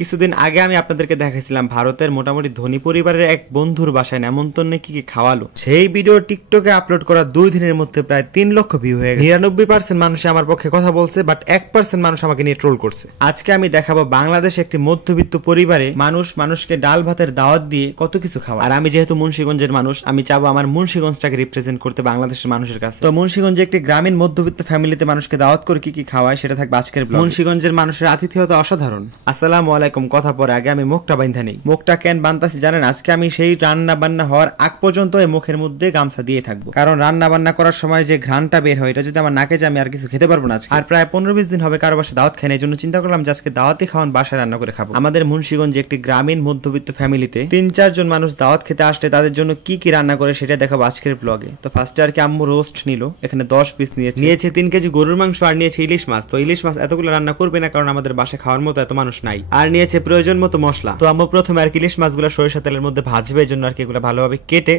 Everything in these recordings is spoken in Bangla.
কিছুদিন আগে আমি আপনাদেরকে দেখাইছিলাম ভারতের মোটামুটি ধনী পরিবারের এক বন্ধুর বাসায় নেমন্তন্নে কি কি খাওয়ালো। সেই ভিডিও টিকটকে আপলোড করা 2 দিনের মধ্যে প্রায় 3 লক্ষ ভিউ হয়ে গেছে। 99% মানুষ আমার পক্ষে কথা বলছে, বাট 1% মানুষ আমাকে নিয়ে ট্রোল করছে। আজকে আমি দেখাবো বাংলাদেশ একটি মধ্যবিত্ত পরিবারে মানুষকে ডাল ভাতের দাওয়াত দিয়ে কত কিছু খাওয়া। আর আমি যেহেতু মুন্সিগঞ্জের মানুষ, আমি চাবো আমার মুন্সিগঞ্জটাকে রিপ্রেজেন্ট করতে বাংলাদেশের মানুষের কাছে। তো মুন্সিগঞ্জে একটি গ্রামীণ মধ্যবিত্ত ফ্যামিলিতে মানুষকে দাওয়াত করে কি কি খাওয়ায় সেটা থাকবে আজকের ব্লগে। মুন্সিগঞ্জের মানুষের আতিথেয়তা অসাধারণ। আসসালামু আলাইকুম। কথা পরে আগে আমি মুখটা বাইন্ধা নেই। মুখটা কেন বানতাছি জানেন? আজকে আমি সেই রান্না বান্না হওয়ার আগ পর্যন্ত এই মুখের মধ্যে গামছা দিয়ে থাকবো, কারণ রান্না বান্না করার সময় যে ঘ্রাণটা বের হয় এটা যদি আমার নাকে যায় আমি আর কিছু খেতে পারবো না। আর প্রায় 15-20 দিন হবে কারো বাসায় দাওয়াত খাই না, এই জন্য চিন্তা করলাম যে আজকে দাওয়াতে খাওয়ান বাসায় রান্না করে খাবো। আমাদের মুন্সিগঞ্জে একটি গ্রামীণ মধ্যবিত্ত ফ্যামিলিতে 3-4 জন মানুষ দাওয়াত খেতে আসলে তাদের জন্য কি কি রান্না করে সেটা দেখাবো আজকের ব্লগে। তো ফার্স্টে আর কি আম্মু রোস্ট নিল, এখানে 10 পিস নিয়েছে 3 কেজি গরুর মাংস, আর নিয়েছে ইলিশ মাছ। তো ইলিশ মাছ এতগুলো রান্না করবে না, কারণ আমাদের বাসায় খাওয়ার মতো এত মানুষ নাই। আর নিয়েছে প্রয়োজন মতো মশলা। তো আম্মু প্রথমে আর কি ইলিশ মাছগুলো সরিষা তেলের মধ্যে ভাজবে, এই জন্য আর কি এগুলো ভালোভাবে কেটে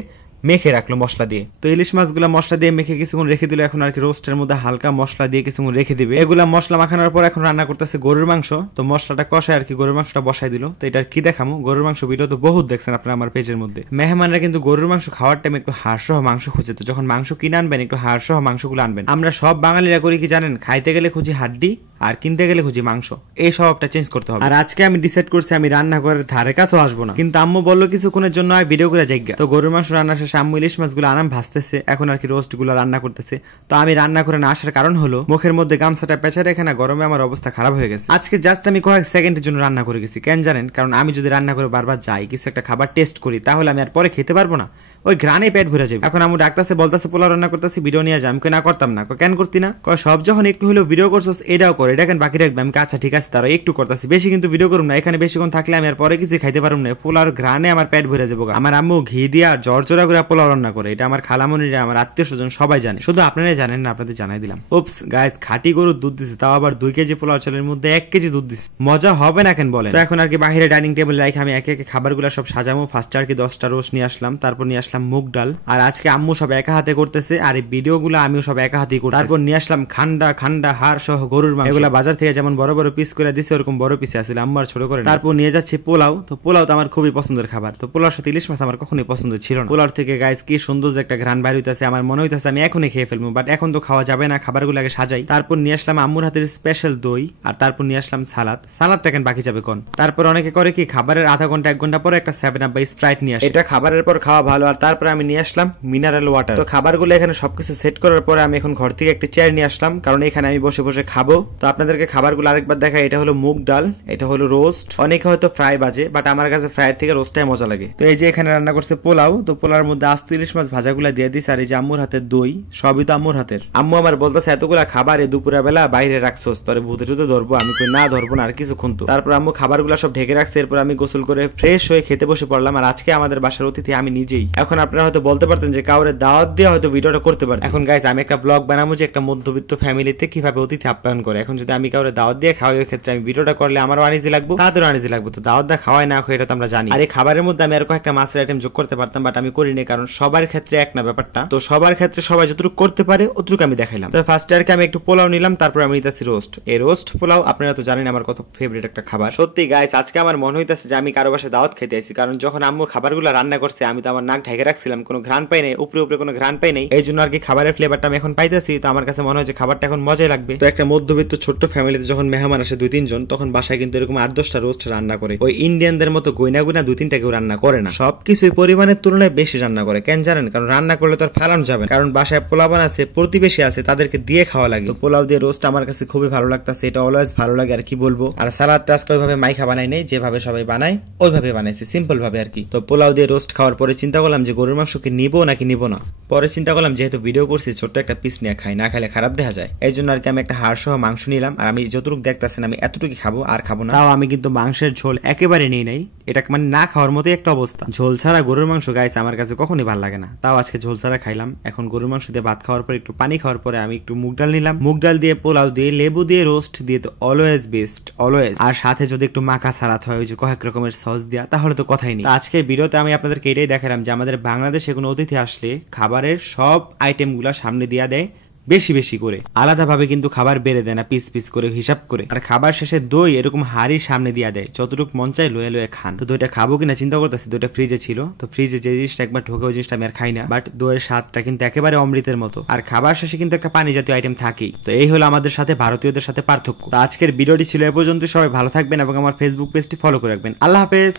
মেখে রাখলো মশলা দিয়ে। তো ইলিশ মাছগুলা মশলা দিয়ে মেখে কিছুক্ষণ রেখে দিল। এখন আর কি রোস্টের মধ্যে হালকা মশলা দিয়ে কিছুক্ষণ রেখে দিবে। এগুলা মশলা মাখানোর পর এখন রান্না করতেছে গরুর মাংস। তো মশলাটা কষায় আর কি গরুর মাংসটা বসাই দিল। তো এটার কি দেখামো, গরুর মাংস ভিডিও তো বহুত দেখছেন আপনারা আমার পেজের মধ্যে। মেহমানরা কিন্তু গরুর মাংস খাওয়ার টাইমে একটু হাড়সহ মাংস খুঁজে। তো যখন মাংস কিনে আনবেন একটু হাড়সহ মাংসগুলো আনবেন। আমরা সব বাঙালিরা করি কি জানেন, খাইতে গেলে খুঁজি হাড্ডি আর কিনতে গেলে খুঁজি মাংস। এই স্বভাবটা চেঞ্জ করতে হবে। আর আজকে আমি ডিসাইড করছি আমি রান্না করার ধারে কাছেও আসবো না, কিন্তু আম্মু বললো কিছুক্ষণের জন্য ভিডিও করে জায়গা। তো গরুর মাংস রান্না শেষে আম্মু ইলিশ মাছগুলো আনাম ভাজতেছে, এখন আর কি রোস্ট গুলো রান্না করতেছে। তো আমি রান্না করে না আসার কারণ হলো মুখের মধ্যে গামছাটা পেঁচা রেখে না গরমে আমার অবস্থা খারাপ হয়ে গেছে। আজকে জাস্ট আমি কয়েক সেকেন্ডের জন্য রান্না করে গেছি। কেন জানেন? কারণ আমি যদি রান্না করে বারবার যাই কিছু একটা খাবার টেস্ট করি তাহলে আমি আর পরে খেতে পারবো না, ওই ঘ্রাণে পেট ভরে যাবে। এখন আমি ডাক্তারছে বলতেছে পোলাও রান্না করতেছি, ভিডিও নিয়ে যাই। আমি না করতাম না। কেন করতি না? সব যখন একটু হলেও ভিডিও করছো এটাও করে, এটা কেন বাকি রাখবে? আমি আচ্ছা ঠিক আছে তারা একটু করতেছি, বেশি কিন্তু ভিডিও করুন না। এখানে বেশিক্ষণ থাকলে আমি আর পরে কিছু খাইতে পারবো না, পোলাওর ঘ্রাণে আমার পেট ভরে যাবো। আমার আম্মু ঘি দিয়ে আর জর্জরা করে পোলাও রান্না করে, এটা আমার খালামনিরা আমার আত্মীয় স্বজন সবাই জানে, শুধু আপনারাই জানেন না, আপনাদের জানাই দিলাম। উপস গাইস, খাঁটি গরুর দুধ দিছে, তাও আবার 2 কেজি পোলাও চালের মধ্যে 1 কেজি দুধ দিছে। মজা হবে না কেন বলেন? তো এখন আর কি বাহিরে ডাইনিং টেবিল রাখি আমি একে একে খাবারগুলো সব সাজাবো। ফার্স্টে আর কি 10টা রোস্ট নিয়ে আসলাম, তারপর নিয়ে আসলাম মুগ ডাল। আর আজকে আম্মু সব একা হাতে করতেছে, আর এই ভিডিওগুলো আমিও সব একা হাতেই করতেছি। তারপর নিয়ে আসলাম খান্ডা হাড় সহ গরুর মাংস। এগুলা বাজার থেকে যেমন বড় বড় পিস করে দিছে ওরকম বড় পিসে আসলে আম্মু আর ছোট করে। তারপর নিয়ে যাচ্ছি পোলাও। তো পোলাও তো আমার খুবই পছন্দের খাবার। তো পোলাওর সাথে ইলিশ মাছ আমার কখনোই পছন্দ ছিল না। পোলাওর থেকে গাইস কি সুন্দর যে একটা ঘ্রাণ বাইর হইতাছে, আমার মনে হইতাছে আমি এখনই খেয়ে ফেলবো, বাট এখন তো খাওয়া যাবে না, খাবারগুলো আগে সাজাই। তারপর নিয়ে আসলাম আম্মুর হাতের স্পেশাল দই, আর তারপর নিয়ে আসলাম সালাদটা কেন বাকি যাবে কোন? তারপর অনেকে করে কি খাবারের আধা ঘন্টা 1 ঘন্টা পরে একটা 7 আপ বা স্প্রাইট নিয়ে আসে, এটা খাবারের পর খাওয়া ভালো। আর তারপর আমি নিয়ে আসলাম মিনারেল ওয়াটার। তো খাবারগুলো এখানে সবকিছু সেট করার পরে আমি এখন ঘর থেকে একটা চেয়ার নিয়ে আসলাম, কারণ এখানে আমি বসে বসে খাবো। তো আপনাদেরকে খাবারগুলো আরেকবার দেখাই। এটা হলো মুগ ডাল, এটা হলো রোস্ট। অনেকে হয়তো ফ্রাই বাজে, বাট আমার কাছে ফ্রাই থেকে রোস্টটাই মজা লাগে। তো এই যে এখানে রান্না করছে পোলাও। তো পোলাওর মধ্যে আস্ত ইলিশ মাছ ভাজাগুলা দিয়ে দিছে, আর এই যে আম্মুর হাতের দই, সবই তো আম্মুর হাতের। আম্মু আমার বলতেছে এতগুলা খাবার দুপুরা বেলা বাইরে রাখছোস, তোরে ভূতে টুতে ধরবো। আমি কই না ধরবো না, আর কিছুক্ষণ তো। তারপর আম্মু খাবারগুলো সব ঢেকে রাখছে, এরপর আমি গোসল করে ফ্রেশ হয়ে খেতে বসে পড়লাম। আর আজকে আমাদের বাসার অতিথি আমি নিজেই। এখন আপনারা হয়তো বলতে পারতেন যে কাউরে দাওয়াত দিয়ে হয়তো ভিডিওটা করতে পারতেন। এখন গাইস আমি একটা ব্লগ বানাবো যে একটা মধ্যবিত্ত ফ্যামিলিতে কিভাবে অতিথি আপ্যায়ন করে। এখন যদি আমি কাউরে দাওয়াত দিয়ে খাওয়াই, ওই ক্ষেত্রে আমি ভিডিওটা করলে আমারও আনিজি লাগবো, তাদেরও আনিজি লাগবে। তো দাওয়াত দিয়ে খাওয়াই না খাওয়াই এটা তো আমরা জানি। আর এই খাবারের মধ্যে আমি আর কয়েকটা মাছের আইটেম যোগ করতে পারতাম, বাট আমি করিনি, কারণ সবার ক্ষেত্রে এক না ব্যাপারটা। তো সবার ক্ষেত্রে সবাই যতটুকু করতে পারে অতটুকু আমি দেখাইলাম। তো ফার্স্টে আর কি আমি একটু পোলাও নিলাম, তারপর আমি নিতেছি রোস্ট। এই রোস্ট পোলাও আপনারা তো জানেন আমার কত ফেভারিট একটা খাবার। সত্যি গাইস আজকে আমার মনে হইতেছে যে আমি কারো বাসায় দাওয়াত খেতে আইছি, কারণ যখন আম্মু খাবারগুলো রান্না করছে আমি তো আমার নাক ঢেকে রাখছিলাম, কোনো ঘ্রাণ পাই নাই, উপরে উপরে কোনো ঘ্রাণ পাই নাই। এই জন্য আর কি খাবারের ফ্লেভারটা আমি এখন পাইতেছি। তো আমার কাছে মনে হয় যে খাবারটা এখন মজাই লাগবে। তো একটা মধ্যবিত্ত ছোট্ট ফ্যামিলিতে যখন মেহমান আসে 2-3 জন, তখন বাসায় কিন্তু এরকম 8-10টা রোস্ট রান্না করে। ওই ইন্ডিয়ানদের মতো গইনা 2-3টা কেউ রান্না করে না, সবকিছুই পরিমাণের তুলনায় বেশি রান্না করে। কেন জানেন? কারণ রান্না করলে তো আর ফেলানো যাবে, কারণ বাসায় পোলাবান আছে, প্রতিবেশী আছে, তাদেরকে দিয়ে খাওয়া লাগে। তো পোলাও দিয়ে রোস্ট আমার কাছে খুবই ভালো লাগতেছে, এটা অলওয়েজ ভালো লাগে আর কি বলবো। আর সালাদটা আজকে ওইভাবে মাইখা বানাই নাই, যেভাবে সবাই বানায় ওইভাবে বানাইছি, সিম্পল ভাবে আর কি। তো পোলাও দিয়ে রোস্ট খাওয়ার পরে চিন্তা করলাম যে গরুর মাংসকে নিবো নাকি নিবো না। পরে চিন্তা করলাম যেহেতু ভিডিও করছি ছোট্ট একটা পিস নিয়ে খাই, না খাইলে খারাপ দেখা যায়। এই জন্য আর কি আমি একটা হাড় সহ মাংস নিলাম, আর আমি যতটুকু দেখতেছেন আমি এতটুকু খাবো, আর খাবো না। তাও আমি কিন্তু মাংসের ঝোল একেবারে নিই নাই, এটা মানে না খাওয়ার মতোই একটা অবস্থা। ঝোল ছাড়া গরুর মাংস গাইছে আমার কাছে কখনই ভালো লাগে না, তাও আজকে ঝোল ছাড়া খাইলাম। এখন গরুর মাংস দিয়ে ভাত খাওয়ার পর একটু পানি খাওয়ার পরে আমি একটু মুগ ডাল নিলাম। মুগ ডাল দিয়ে পোলাও দিয়ে লেবু দিয়ে রোস্ট দিয়ে তো অলওয়েজ বেস্ট, অলওয়েজ। আর সাথে যদি একটু মাখা সালাদ হয়, ওই যে কয়েক রকমের সস দিয়া, তাহলে তো কথাই নেই। আজকের ভিডিওতে আমি আপনাদেরকে এটাই দেখালাম যে আমাদের বাংলাদেশে কোনো অতিথি আসলে খাবারের সব আইটেম গুলা সামনে দিয়া দেয়, বেশি বেশি করে, আলাদাভাবে কিন্তু খাবার বেড়ে দেয় না, পিস পিস করে হিসাব করে। আর খাবার শেষে দই এরকম হাড়ির সামনে দিয়ে দেয়, যতটুকু মন চায় লয়ে লয়ে খান। তো দইটা খাবো কিনা চিন্তা করতেছি, দইটা ফ্রিজে ছিল, তো ফ্রিজে যে জিনিসটা একবার ঢোকে ওই জিনিসটা আমি আর খাই না, বাট দইয়ের স্বাদটা কিন্তু একেবারে অমৃতের মতো। আর খাবার শেষে কিন্তু একটা পানি জাতীয় আইটেম থাকেই। তো এই হলো আমাদের সাথে ভারতীয়দের সাথে পার্থক্য। তো আজকের ভিডিওটি ছিল এ পর্যন্ত। সবাই ভালো থাকবেন এবং আমার ফেসবুক পেজটি ফলো করে রাখবেন। আল্লাহ হাফেজ।